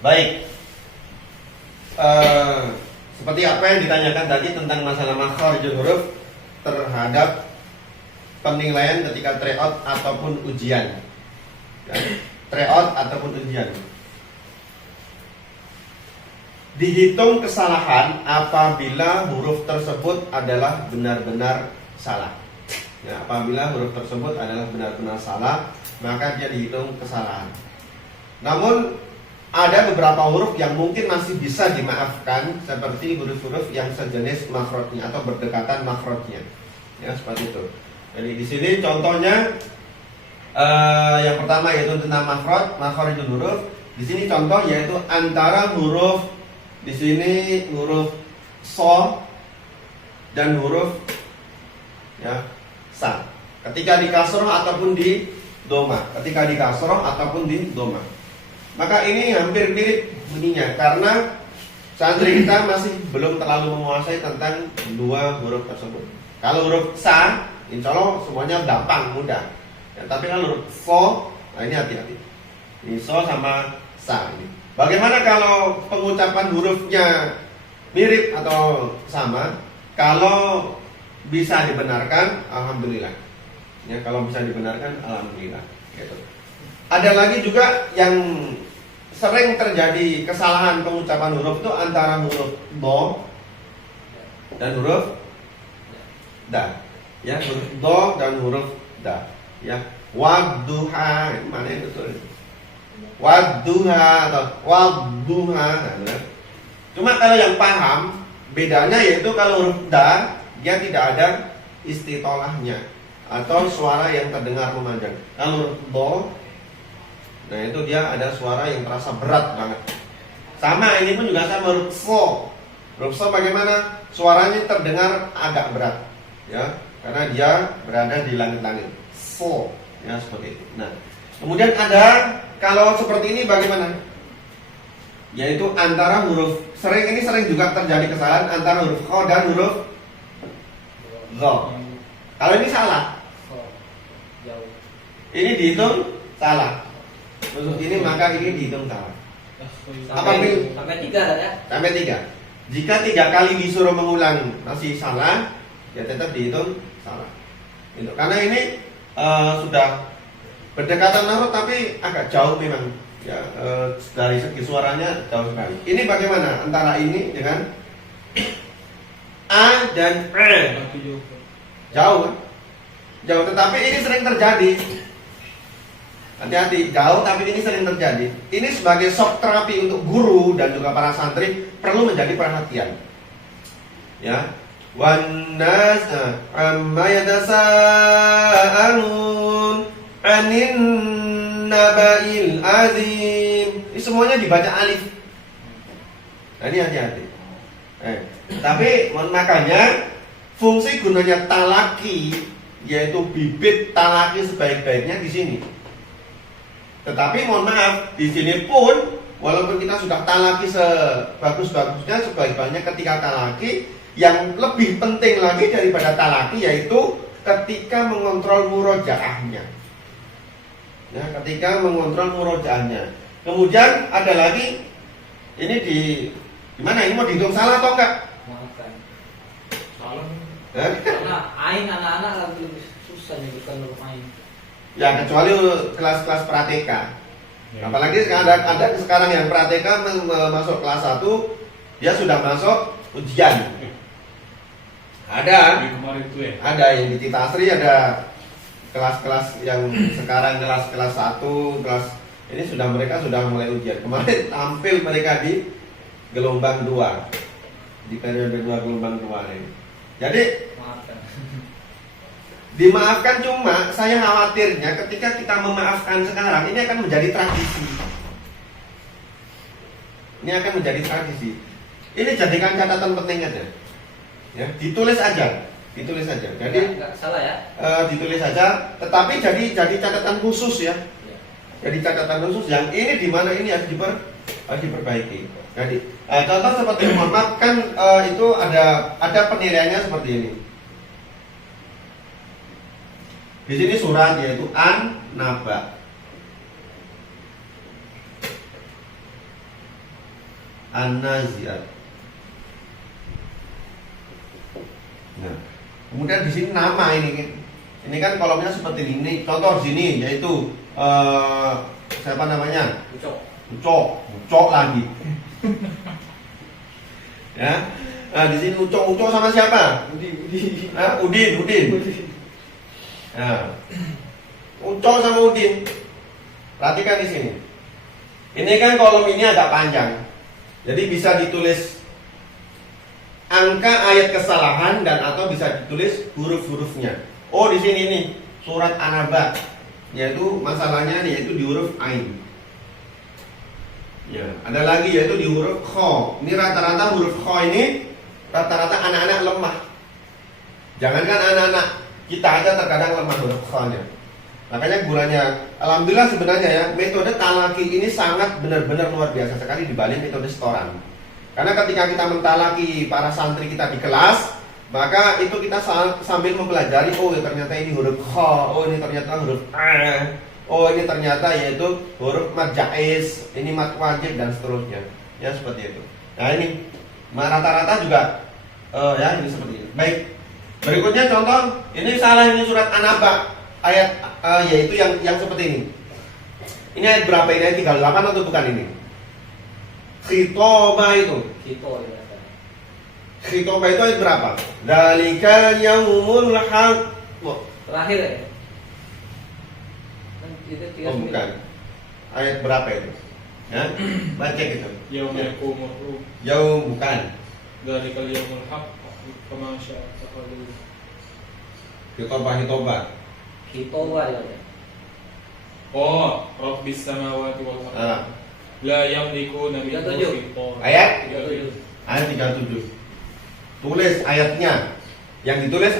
Baik. Seperti apa yang ditanyakan tadi tentang masalah makharijul huruf terhadap penilaian ketika tryout ataupun ujian. Ya, tryout ataupun ujian. Dihitung kesalahan apabila huruf tersebut adalah benar-benar salah. Ya, apabila huruf tersebut adalah benar-benar salah, maka dia dihitung kesalahan. Namun ada beberapa huruf yang mungkin masih bisa dimaafkan, seperti huruf-huruf yang sejenis makhrajnya atau berdekatan makhrajnya. Ya, seperti itu. Jadi di sini contohnya yang pertama yaitu tentang makharijul huruf. Di sini contoh yaitu antara huruf di sini huruf so dan huruf ya sa. Ketika di kasroh ataupun di doma, ketika di kasroh ataupun di doma. Maka ini hampir mirip bunyinya karena santri kita masih belum terlalu menguasai tentang dua huruf tersebut. Kalau huruf sa, insya Allah semuanya gampang, mudah. Ya, tapi kalau huruf so, nah ini hati-hati. Ini so sama sa ini. Bagaimana kalau pengucapan hurufnya mirip atau sama? Kalau bisa dibenarkan, alhamdulillah. Ya, kalau bisa dibenarkan, alhamdulillah. Gitu. Ada lagi juga yang sering terjadi kesalahan pengucapan huruf itu antara huruf do dan huruf da. Ya, huruf do dan huruf da. Ya, wadduha, mana yang betul? Wadduha atau wadduha. Nah, cuma kalau yang paham bedanya yaitu kalau huruf da dia tidak ada istitolahnya atau suara yang terdengar memanjang. Kalau huruf do, nah itu dia ada suara yang terasa berat banget. Sama ini pun juga sama huruf so. Huruf so bagaimana? Suaranya terdengar agak berat, ya, karena dia berada di langit-langit. So, ya seperti itu. Nah, kemudian ada kalau seperti ini bagaimana? Yaitu antara huruf sering juga terjadi kesalahan antara huruf kho dan huruf zo. Kalau ini salah, ini dihitung salah. Untuk ini maka ini dihitung salah. Sampai 3 ya? Sampai 3. Jika 3 kali disuruh mengulang masih salah, ya tetap dihitung salah. Itu karena ini sudah berdekatan nafas tapi agak jauh memang. Ya, dari segi suaranya jauh sekali. Ini bagaimana antara ini dengan a dan e? Jauh, jauh. Tetapi ini sering terjadi. Hati-hati, jauh tapi ini sering terjadi. Ini sebagai shock terapi untuk guru dan juga para santri perlu menjadi perhatian. Ya, wan nas amma yatasaalun anin nabail azim. Ini semuanya dibaca alif. Nah, ini hati-hati. Tapi makanya fungsi gunanya talaki yaitu bibit talaki sebaik-baiknya di sini. Tetapi mohon maaf, di sini pun walaupun kita sudah talaki sebagus-bagusnya, sebaik-baiknya ketika talaki, yang lebih penting lagi daripada talaki yaitu ketika mengontrol murojaahnya. Ya, ketika mengontrol murojaahnya. Kemudian ada lagi, ini di mana? Ini mau dihitung salah atau enggak? Maafkan. Salah. Karena ain anak-anak lebih susah nyebutkan huruf ain. Ya kecuali kelas-kelas prateka. Ya. Apalagi ada sekarang yang prateka masuk kelas 1 dia sudah masuk ujian. Ada. Ada yang di Citasri ada kelas-kelas yang sekarang kelas 1, kelas ini mereka sudah mulai ujian. Kemarin tampil mereka di gelombang 2. Di periode 2 gelombang 2 ini. Jadi dimaafkan, cuma saya khawatirnya ketika kita memaafkan sekarang ini akan menjadi tradisi. Ini akan menjadi tradisi. Ini jadikan catatan penting aja. Ya, ditulis aja. Jadi enggak salah ya. Ditulis saja, tetapi jadi catatan khusus ya. Jadi catatan khusus yang ini di mana ini harus diperbaiki. Jadi contoh seperti Muhammad kan itu ada penilaiannya seperti ini. Di sini surat yaitu an naba. An-nazi'at. Nah, kemudian di sini nama ini. Ini kan kolomnya seperti ini. Contoh di sini yaitu siapa namanya? Ucok. Ucok lagi. Ya. Nah, di sini Ucok sama siapa? Udin. Nah, Ucok sama Udin. Perhatikan di sini. Ini kan kolom ini agak panjang. Jadi bisa ditulis angka ayat kesalahan dan atau bisa ditulis huruf-hurufnya. Oh, di sini nih surat An-Naba, yaitu masalahnya yaitu di huruf Ain. Ya, ada lagi yaitu di huruf Kho. Ini rata-rata huruf Kho ini rata-rata anak-anak lemah. Jangankan anak-anak, kita aja terkadang lemah huruf Kho-nya. Makanya gunanya, alhamdulillah sebenarnya ya, metode talaki ini sangat benar-benar luar biasa sekali dibanding metode setoran. Karena ketika kita mentalaki para santri kita di kelas, maka itu kita sambil mempelajari, oh ternyata ini huruf Kha, oh ini ternyata huruf A, oh ini ternyata yaitu huruf mad jaiz, ini mad wajib dan seterusnya. Ya seperti itu. Nah ini rata-rata juga ya ini seperti ini. Baik. Berikutnya contoh, ini salah, ini surat An-Naba ayat yaitu yang seperti ini. Ini ayat berapa ini? Ayat 38 atau bukan ini? Khitobah itu. Khitobah itu ayat berapa? Dzalika yaumul haq. Terakhir ya? Kan itu 39. Oh bukan. Ayat berapa itu? Ya? Baca gitu. Yaumul ruh. Yaum bukan. Dzalikal yaumul haq kama syaa taqalu. Khitobah. Khitobah ya. Oh, Rabbis samawati wal ardh. Ah, La yamlikuna minhu 37. khitaba. ayat 37. ayat 37. Tulis ayatnya. Yang ditulis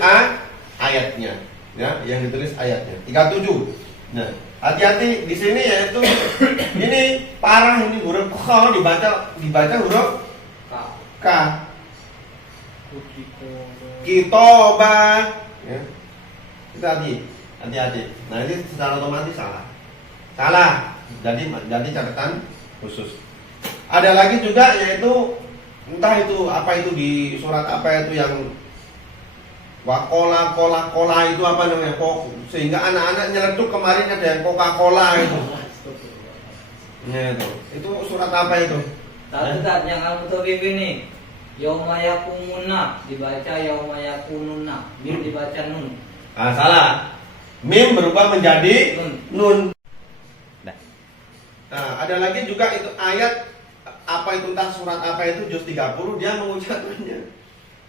ayatnya. Ya, yang ditulis ayatnya. 37. Nah, hati-hati di sini yaitu ini parah, ini huruf Kha dibaca huruf K. K. Khitobah. Ya. Hati-hati. Nah, ini secara otomatis salah. Jadi catatan khusus. Ada lagi juga yaitu entah itu apa itu di surat apa itu yang wakola itu apa namanya kok, sehingga anak-anak nyeletuk kemarin ada yang Coca-Cola itu. Ya itu surat apa itu? Tahu yang Al-Mutaffif ini. Yauma yakumuna dibaca yauma yakununa, mim dibaca nun. Ah, salah. Mim berubah menjadi nun. Nah, ada lagi juga itu ayat apa itu entah surat apa itu juz 30 dia mengucapkannya.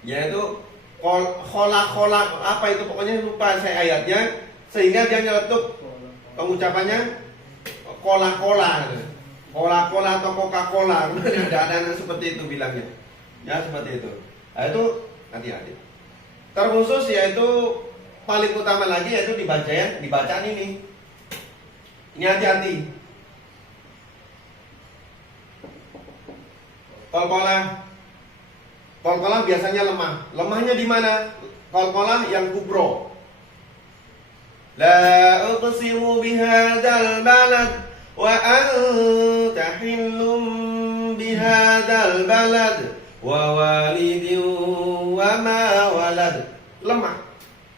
Yaitu khola apa itu pokoknya lupa saya ayatnya, sehingga dia nyeletuk pengucapannya kola atau Coca-Cola. Ada seperti itu bilangnya. Ya seperti itu. Nah, itu hati-hati. Terkhusus yaitu paling utama lagi yaitu dibacaan ini. Ini hati-hati. Kolkolah biasanya lemah. Lemahnya di mana? Kolkolah yang kubro. La uqsimu bihadzal balad wa anta hillum bihadzal balad wa walidin wa ma walad. Lemah.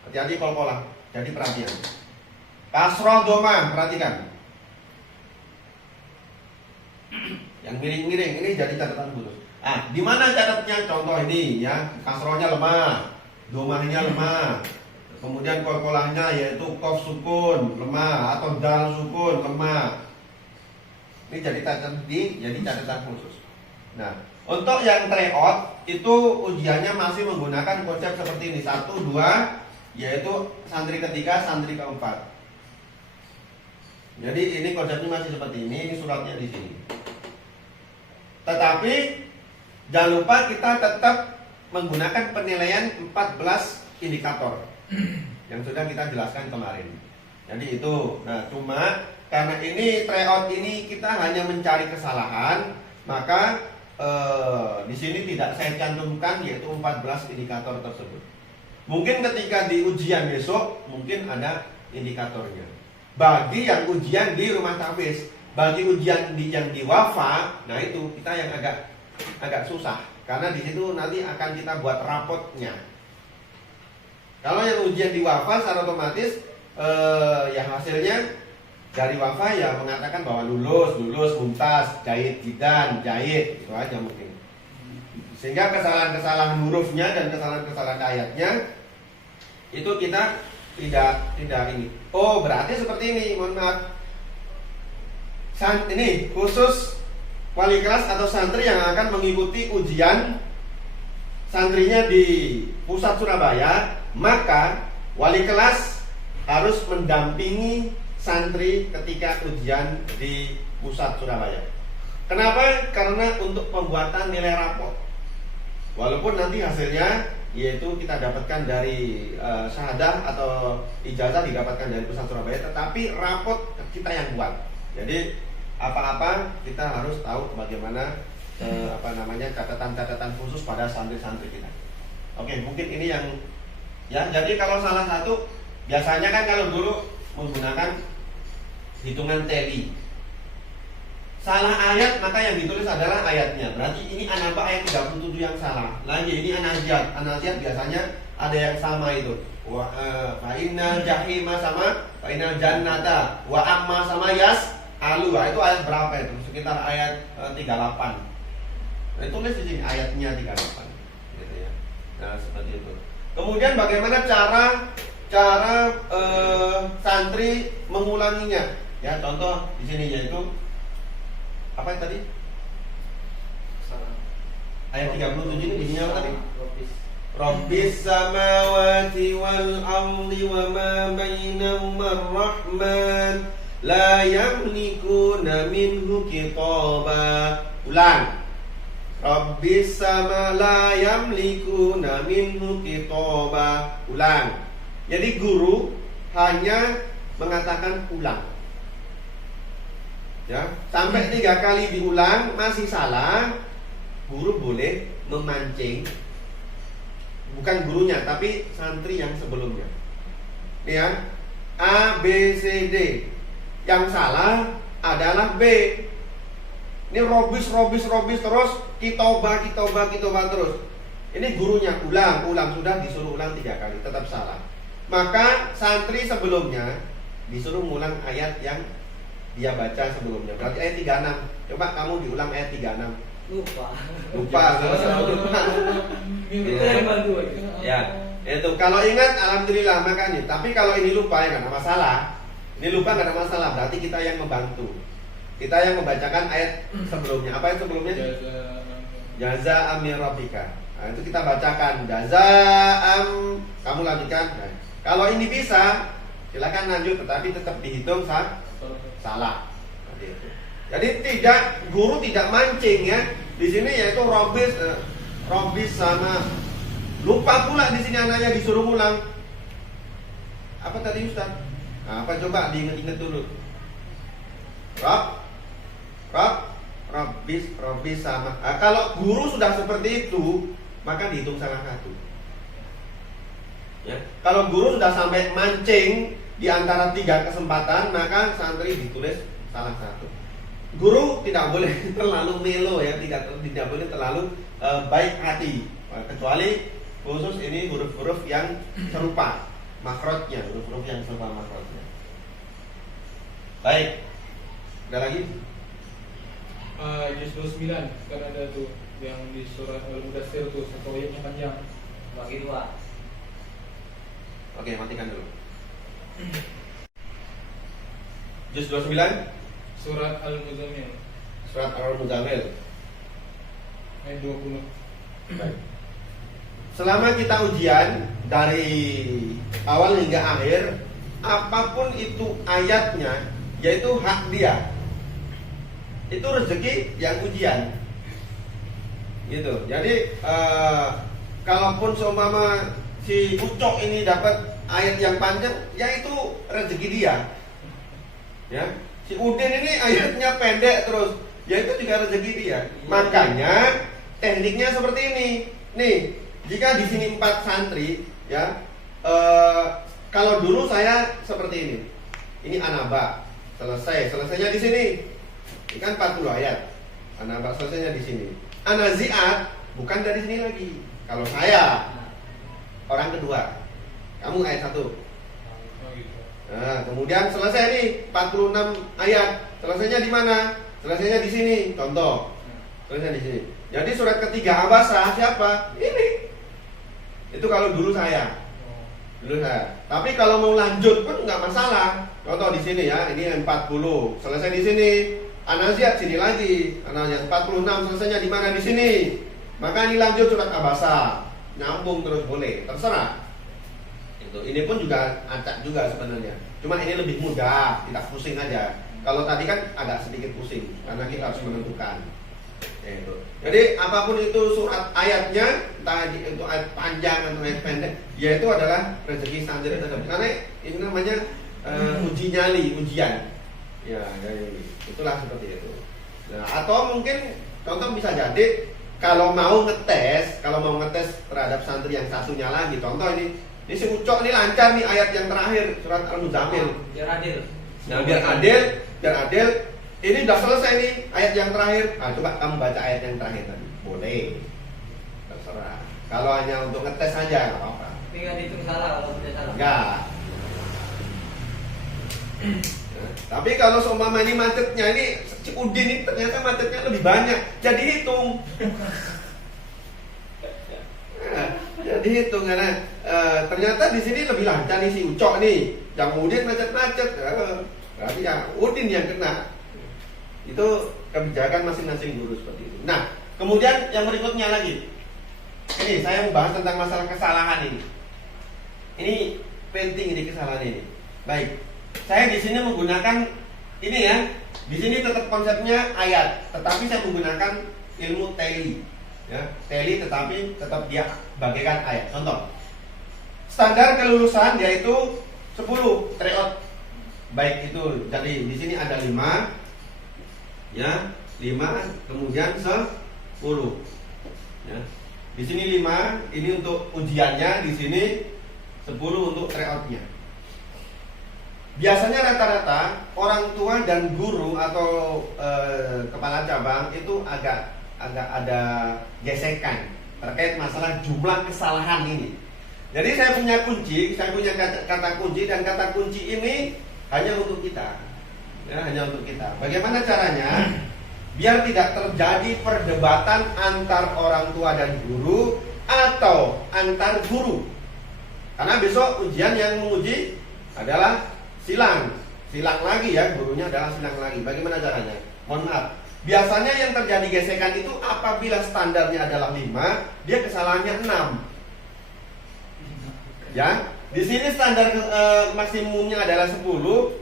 Hati-hati kolkolah. Jadi perhatian. Kasroh doma, perhatikan. Yang miring-miring ini jadi catatan khusus. Ah, di mana catatnya? Contoh ini ya, kasrohnya lemah, domahnya lemah. Kemudian kolkolahnya yaitu kof sukun lemah atau dal sukun lemah. Ini jadi catatan khusus. Nah, untuk yang tryout itu ujiannya masih menggunakan konsep seperti ini 1, 2, yaitu santri ketiga, santri keempat. Jadi ini konsepnya masih seperti ini suratnya di sini. Tetapi jangan lupa kita tetap menggunakan penilaian 14 indikator yang sudah kita jelaskan kemarin. Jadi itu, nah cuma karena ini tryout ini kita hanya mencari kesalahan, maka di sini tidak saya cantumkan yaitu 14 indikator tersebut. Mungkin ketika di ujian besok mungkin ada indikatornya. Bagi yang ujian di rumah tahfiz, bagi ujian yang di Wafa, nah itu kita yang agak agak susah karena di situ nanti akan kita buat rapotnya. Kalau yang ujian di Wafa secara otomatis ya hasilnya dari Wafa ya mengatakan bahwa lulus, mumtaz, jahit, jidan, jahit, itu aja mungkin. Sehingga kesalahan-kesalahan hurufnya dan kesalahan-kesalahan ayatnya itu kita tidak ini. Oh, berarti seperti ini, mohon maaf. Ini khusus wali kelas atau santri yang akan mengikuti ujian santrinya di pusat Surabaya, maka wali kelas harus mendampingi santri ketika ujian di pusat Surabaya. Kenapa? Karena untuk pembuatan nilai rapor. Walaupun nanti hasilnya yaitu kita dapatkan dari syahadah atau ijazah didapatkan dari pusat Surabaya, tetapi rapor kita yang buat. Jadi apa-apa kita harus tahu bagaimana catatan-catatan khusus pada santri-santri kita. Oke, mungkin ini yang ya. Jadi kalau salah satu biasanya kan kalau dulu menggunakan hitungan teli. Salah ayat maka yang ditulis adalah ayatnya. Berarti ini An-Naba ayat 37 yang salah. Lagi ini An-Naziat. An-Naziat biasanya ada yang sama itu. Fa innal jahima sama fa innal jannata wa amma sama yas alu. Itu ayat berapa itu? Sekitar ayat 38. Nah, tulis di sini ayatnya 38. Gitu ya. Nah, seperti itu. Kemudian bagaimana cara santri mengulanginya? Ya, contoh di sini yaitu apa yang tadi? Ayat 37 ini bunyinya apa tadi? Rabbis samawati wal ardi wa ma bainahuma ar-rahman la yamlikuna minhu kitaba. Ulang. Rabbis sama la yamlikuna minhu kitaba. Ulang. Jadi guru hanya mengatakan ulang. Ya, sampai 3 kali diulang masih salah, guru boleh memancing, bukan gurunya tapi santri yang sebelumnya. Ya, A, B, C, D. Yang salah adalah B. Ini robis terus, kitobah terus. Ini gurunya ulang, sudah disuruh ulang 3 kali, tetap salah. Maka santri sebelumnya disuruh mengulang ayat yang dia baca sebelumnya. Berarti ayat 36. Coba kamu diulang ayat 36. Lupa. Ya, itu kalau ingat alhamdulillah makanya. Tapi kalau ini lupa ya nggak ada masalah. Ini lupa nggak ada masalah. Berarti kita yang membantu. Kita yang membacakan ayat sebelumnya. Apa ayat sebelumnya? Jazaa'an min rabbika. Nah, itu kita bacakan jazaa'an. Kamu lanjutkan. Nah, kalau ini bisa, silakan lanjut. Tetapi tetap dihitung salah. Jadi guru tidak mancing ya. Di sini yaitu robis sama lupa pula di sini anaknya disuruh ulang. Apa tadi Ustaz? Nah, apa coba diingat-ingat dulu. Robis sama. Nah, kalau guru sudah seperti itu, maka dihitung salah satu. Ya. Kalau guru sudah sampai mancing di antara 3 kesempatan, maka santri ditulis salah satu. Guru tidak boleh terlalu melo ya, tidak boleh terlalu baik hati, kecuali khusus ini huruf-huruf yang serupa makrotnya, huruf-huruf yang serupa makrotnya. Baik, ada lagi? Juz 29 kan ada tuh yang di surat Al-Mudaththir tuh satu ayatnya panjang. Bagi 2. Oke, matikan dulu. Juz 29 Surat Al-Muzammil. Surat Al-Muzammil Ayat 20. Baik. Selama kita ujian dari awal hingga akhir, apapun itu ayatnya, yaitu hak dia. Itu rezeki yang ujian. Gitu. Jadi kalaupun seumpama si Ucok ini dapat ayat yang panjang, ya itu rezeki dia. Ya, si Udin ini ayatnya pendek terus, ya itu juga rezeki dia. Makanya tekniknya seperti ini. Nih, jika di sini 4 santri, ya, kalau dulu saya seperti ini. Ini An-Naba, selesainya di sini. Ini kan 40 ayat. An-Naba selesainya di sini. anaziat bukan dari sini lagi. Kalau saya Nah, orang kedua, kamu ayat 1. Oh gitu. Nah, kemudian selesai nih 46 ayat. Selesainya di mana? Selesainya di sini. Contoh. Selesai di sini. Jadi surat ketiga Abasa siapa? Ini. Itu kalau dulu saya. Oh. Dulu saya. Tapi kalau mau lanjut pun nggak masalah. Contoh di sini ya, ini 40. Selesai di sini. Anaziat sini lagi. Anaziat 46 selesainya di mana? Di sini. Maka ini lanjut surat Abasa. Nyambung terus boleh, terserah. Ini pun juga acak juga sebenarnya. Cuma ini lebih mudah, tidak pusing aja. Kalau tadi kan agak sedikit pusing karena kita harus menentukan. Itu. Jadi apapun itu surat ayatnya, entah itu ayat panjang atau ayat pendek, yaitu adalah rezeki standar tetap. Karena ini namanya uji nyali, ujian. Ya, itulah seperti itu. Nah, atau mungkin contoh bisa jadi kalau mau ngetes terhadap santri yang satunya lagi, contoh ini si Ucok ini lancar nih ayat yang terakhir surat Al-Muzammil. biar adil. Nah, biar adil, ini udah selesai nih ayat yang terakhir. Nah, coba kamu baca ayat yang terakhir tadi. Boleh. Terserah. Kalau hanya untuk ngetes aja nggak apa-apa. Tapi nggak dihitung salah kalau tidak salah. Enggak. Nah, tapi kalau seumpama ini macetnya ini si Udin ini ternyata macetnya lebih banyak, jadi hitung. Nah, jadi hitung karena ternyata di sini lebih lancar nih si Ucok nih, yang Udin macet-macet. Berarti ya Udin yang kena. Itu kebijakan masing-masing guru seperti itu. Nah, kemudian yang berikutnya lagi. Ini saya mau bahas tentang masalah kesalahan ini. Ini penting ini kesalahan ini. Baik. Saya di sini menggunakan ini ya. Di sini tetap konsepnya ayat, tetapi saya menggunakan ilmu teli. Ya, teli tetapi tetap dia bagaikan ayat. Contoh. Standar kelulusan yaitu 10 tryout. Baik itu jadi di sini ada 5. Ya, 5 kemudian 10. Ya. Di sini 5, ini untuk ujiannya, di sini 10 untuk tryoutnya. Biasanya rata-rata orang tua dan guru atau kepala cabang itu agak ada gesekan terkait masalah jumlah kesalahan ini. Jadi saya punya kata kunci dan kata kunci ini hanya untuk kita. Ya, hanya untuk kita. Bagaimana caranya? Biar tidak terjadi perdebatan antar orang tua dan guru atau antar guru. Karena besok ujian yang menguji adalah silang lagi ya, gurunya adalah silang lagi. Bagaimana caranya? Mohon maaf. Biasanya yang terjadi gesekan itu apabila standarnya adalah 5, dia kesalahannya 6. Ya, di sini standar maksimumnya adalah 10,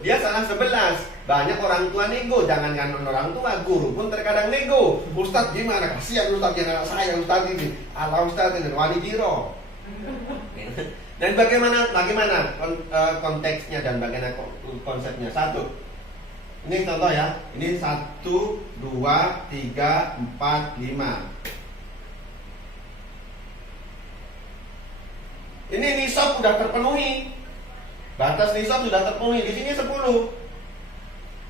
dia salah 11. Banyak orang tua nego, jangankan orang tua, guru pun terkadang nego. Ustadz gimana? Kasihan Ustadz yang anak saya, Ustadz ini. Allah Ustadz ini wali biro. Dan bagaimana konteksnya dan bagaimana konsepnya? Satu. Ini contoh ya. Ini 1, 2, 3, 4, 5. Ini nisab sudah terpenuhi. Batas nisab sudah terpenuhi. Di sini 10.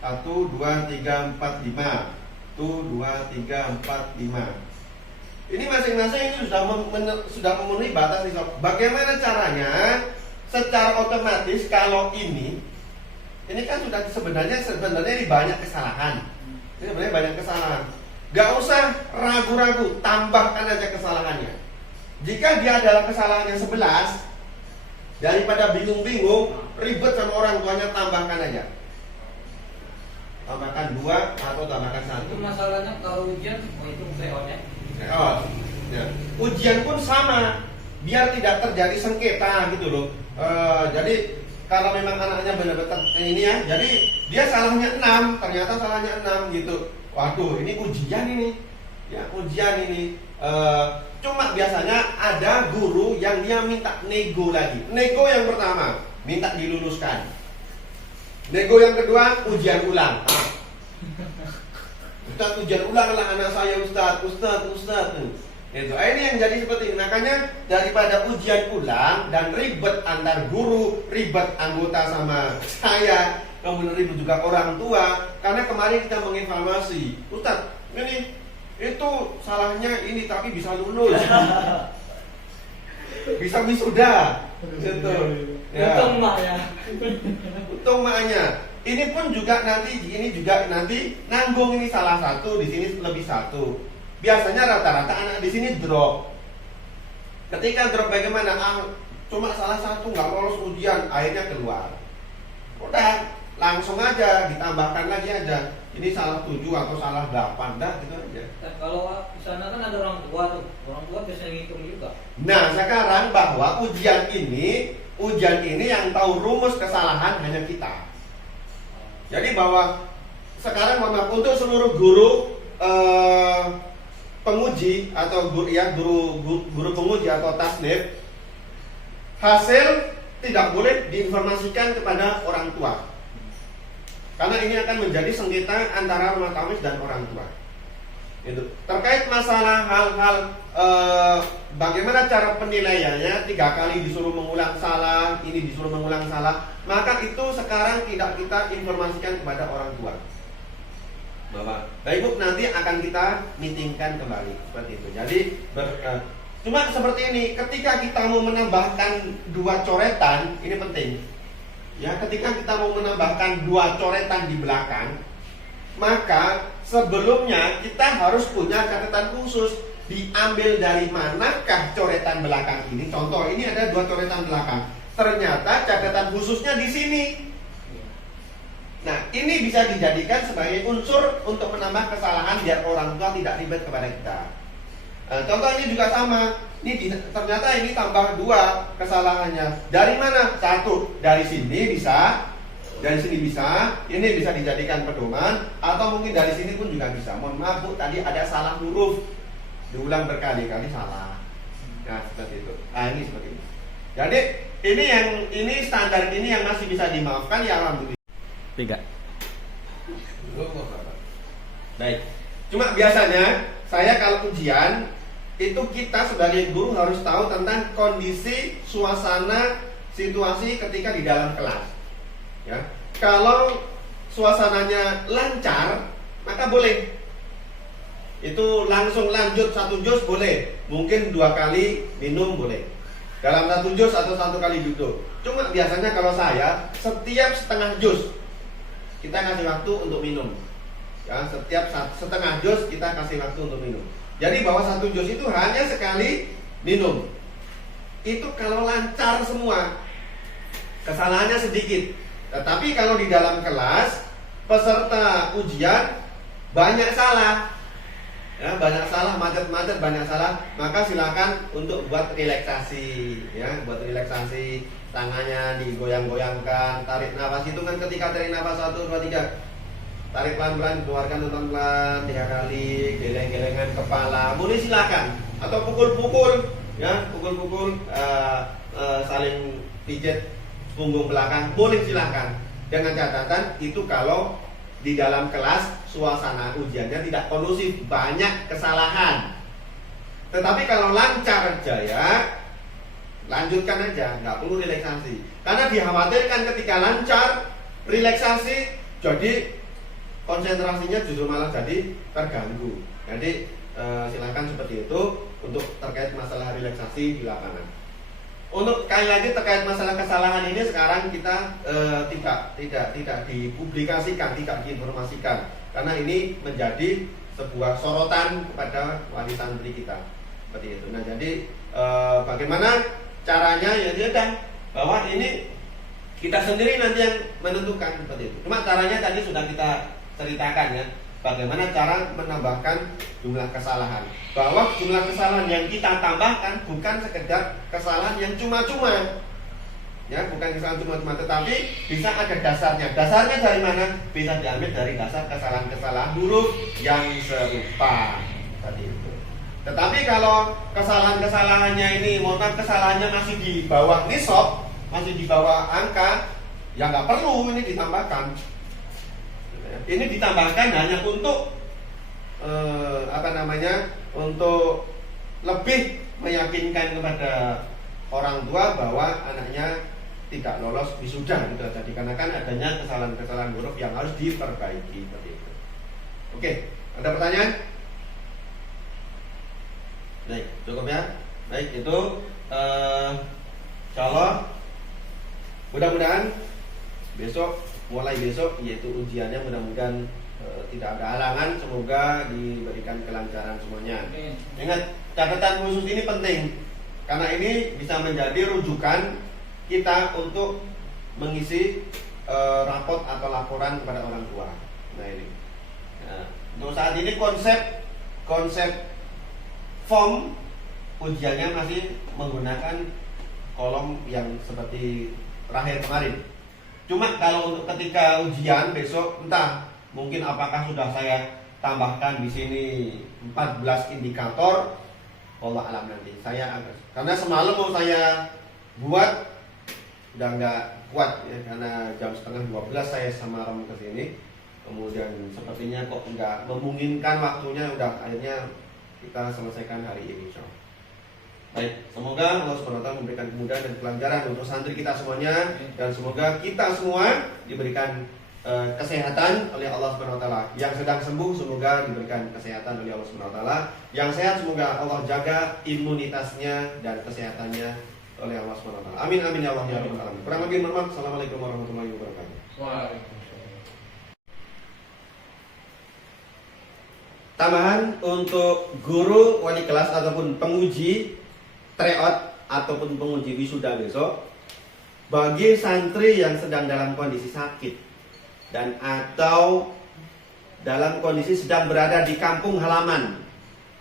1, 2, 3, 4, 5. 1, 2, 3, 4, 5. Ini masing-masing ini sudah memenuhi batas nisab. Bagaimana caranya? Secara otomatis kalau ini kan sudah sebenarnya ini banyak kesalahan. Ini sebenarnya banyak kesalahan. Gak usah ragu-ragu, tambahkan aja kesalahannya. Jika dia adalah kesalahannya 11, daripada bingung-bingung, ribet sama orang tuanya, tambahkan aja. Tambahkan 2 atau tambahkan 1. Itu masalahnya kalau ujian mau hitung tryoutnya. Oh, ya. Ujian pun sama, biar tidak terjadi sengketa gitu loh. Jadi kalau memang anaknya benar-benar ini ya, jadi dia salahnya 6, ternyata salahnya 6 gitu. Waduh, ini ujian ini, ya ujian ini. Cuma biasanya ada guru yang dia minta nego lagi. Nego yang pertama minta diluluskan. Nego yang kedua ujian ulang. Ustaz, ujian ulang lah anak saya Ustaz. Itu. Ini yang jadi seperti ini. Makanya daripada ujian ulang dan ribet antar guru, ribet anggota sama saya, kemudian ribet juga orang tua. Karena kemarin kita mengevaluasi, Ustaz, itu salahnya ini tapi bisa lulus, bisa wisuda, gitu. Ya. Untung mak ya. Untung maknya. Ini pun juga nanti nanggung ini salah satu, di sini lebih satu. Biasanya rata-rata anak di sini drop. Ketika drop bagaimana? Cuma salah satu nggak lolos ujian, akhirnya keluar. Udah langsung aja ditambahkan lagi aja. Ini salah 7 atau salah 8 dah gitu aja. Kalau di sana kan ada orang tua tuh, orang tua biasanya ngitung juga. Nah sekarang bahwa ujian ini yang tahu rumus kesalahan hanya kita. Jadi bahwa sekarang mohon maaf untuk seluruh guru penguji atau guru penguji atau tasnif, hasil tidak boleh diinformasikan kepada orang tua. Karena ini akan menjadi sengketa antara rumah tamis dan orang tua. Itu terkait masalah hal-hal bagaimana cara penilaiannya, 3 kali disuruh mengulang salah, ini disuruh mengulang salah, maka itu sekarang tidak kita informasikan kepada orang tua. Bapak Ibu nanti akan kita meetingkan kembali seperti itu. Jadi cuma seperti ini, ketika kita mau menambahkan 2 coretan, ini penting. Ya, ketika kita mau menambahkan 2 coretan di belakang, maka sebelumnya kita harus punya catatan khusus. Diambil dari manakah coretan belakang ini? Contoh, ini ada 2 coretan belakang. Ternyata catatan khususnya di sini. Nah, ini bisa dijadikan sebagai unsur untuk menambah kesalahan biar orang tua tidak ribet kepada kita. Contoh ini juga sama. Ternyata ini tambah 2 kesalahannya. Dari mana? 1, dari sini bisa. Dari sini bisa, ini bisa dijadikan pedoman, atau mungkin dari sini pun juga bisa. Mohon maaf Bu, tadi ada salah huruf, diulang berkali-kali salah. Nah seperti itu. Nah ini seperti ini. Jadi ini standar ini yang masih bisa dimaafkan ya alhamdulillah. 3. Baik. Cuma biasanya saya kalau ujian itu kita sebagai guru harus tahu tentang kondisi, suasana, situasi ketika di dalam kelas. Ya, kalau suasananya lancar, maka boleh. Itu langsung lanjut 1 juz boleh. Mungkin 2 kali minum boleh. Dalam 1 juz atau 1 kali duduk. Cuma biasanya kalau saya setiap setengah juz kita kasih waktu untuk minum. Ya, setiap setengah juz kita kasih waktu untuk minum. Jadi bahwa 1 juz itu hanya sekali minum. Itu kalau lancar semua, kesalahannya sedikit. Tetapi kalau di dalam kelas peserta ujian banyak salah, ya, banyak salah, macet-macet, banyak salah, maka silakan untuk buat relaksasi, ya, buat relaksasi, tangannya digoyang-goyangkan, tarik nafas. Itu kan ketika tarik nafas 1, 2, 3, tarik pelan-pelan, keluarkan pelan-pelan 3 kali, geleng-gelengan kepala, boleh silakan, atau pukul-pukul, ya, pukul-pukul, saling pijat punggung belakang, boleh silakan. Dengan catatan itu kalau di dalam kelas suasana ujiannya tidak kondusif, banyak kesalahan. Tetapi kalau lancar jaya, lanjutkan aja, nggak perlu relaksasi. Karena dikhawatirkan ketika lancar, relaksasi, jadi konsentrasinya justru malah jadi terganggu. Jadi silakan seperti itu untuk terkait masalah relaksasi di lapangan. Untuk kali lagi terkait masalah kesalahan ini sekarang kita tidak dipublikasikan, tidak diinformasikan, karena ini menjadi sebuah sorotan kepada wali santri kita seperti itu. Nah jadi bagaimana caranya ya sudah, bahwa ini kita sendiri nanti yang menentukan seperti itu. Cuma caranya tadi sudah kita ceritakan ya, bagaimana cara menambahkan jumlah kesalahan. Bahwa jumlah kesalahan yang kita tambahkan bukan sekedar kesalahan yang cuma-cuma, ya, bukan kesalahan cuma-cuma, tetapi bisa ada dasarnya. Dasarnya dari mana? Bisa diambil dari dasar kesalahan-kesalahan huruf yang serupa tadi itu. Tetapi kalau kesalahan-kesalahannya ini, mohon maaf, kesalahannya masih di bawah nisab, masih di bawah angka, ya nggak perlu ini ditambahkan. Ini ditambahkan hanya untuk untuk lebih meyakinkan kepada orang tua bahwa anaknya tidak lolos wisuda gitu aja, dikarenakan adanya kesalahan-kesalahan huruf yang harus diperbaiki seperti itu. Oke, ada pertanyaan? Baik, cukup ya. Baik, itu insyaallah mudah-mudahan mulai besok yaitu ujiannya mudah-mudahan tidak ada halangan, semoga diberikan kelancaran semuanya. Amin. Ingat, catatan khusus ini penting karena ini bisa menjadi rujukan kita untuk mengisi rapot atau laporan kepada orang tua. Nah ini, nah, untuk saat ini konsep form ujiannya masih menggunakan kolom yang seperti terakhir kemarin. Cuma kalau untuk ketika ujian besok, entah mungkin apakah sudah saya tambahkan di sini 14 indikator, Allah alam nanti. Karena semalam mau saya buat udah nggak kuat ya, karena jam setengah 12 saya semalam ke sini. Kemudian sepertinya kok nggak memungkinkan waktunya, udah akhirnya kita selesaikan hari ini, insyaallah. Baik, semoga Allah SWT memberikan kemudahan dan kelancaran untuk santri kita semuanya, dan semoga kita semua diberikan kesehatan oleh Allah SWT. Yang sedang sembuh semoga diberikan kesehatan oleh Allah SWT. Yang sehat semoga Allah jaga imunitasnya dan kesehatannya oleh Allah SWT. Amin amin ya Allah ya Rabbal alamin. Kurang lebih mohon maaf. Assalamualaikum warahmatullahi wabarakatuh. Waalaikumsalam. Tambahan untuk guru wali kelas ataupun penguji tryout ataupun penguji wisuda besok, bagi santri yang sedang dalam kondisi sakit dan atau dalam kondisi sedang berada di kampung halaman,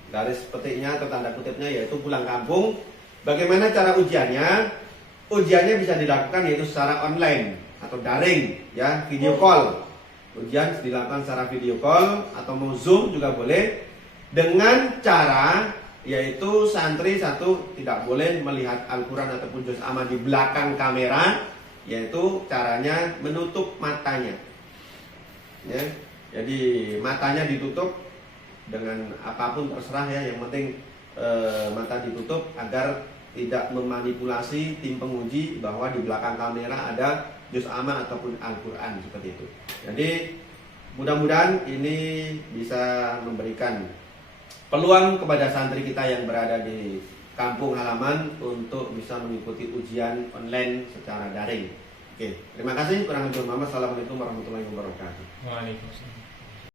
garis petiknya atau tanda kutipnya yaitu pulang kampung, bagaimana cara ujiannya? Ujiannya bisa dilakukan yaitu secara online atau daring ya, video call. Ujian dilakukan secara video call atau mau Zoom juga boleh, dengan cara yaitu santri satu tidak boleh melihat Al-Quran ataupun juz amma di belakang kamera, yaitu caranya menutup matanya ya. Jadi matanya ditutup dengan apapun terserah ya, yang penting mata ditutup agar tidak memanipulasi tim penguji bahwa di belakang kamera ada juz amma ataupun Al-Quran, seperti itu. Jadi mudah-mudahan ini bisa memberikan peluang kepada santri kita yang berada di kampung halaman untuk bisa mengikuti ujian online secara daring. Oke, terima kasih. Kurang lebih, Assalamualaikum warahmatullahi wabarakatuh. Waalaikumsalam.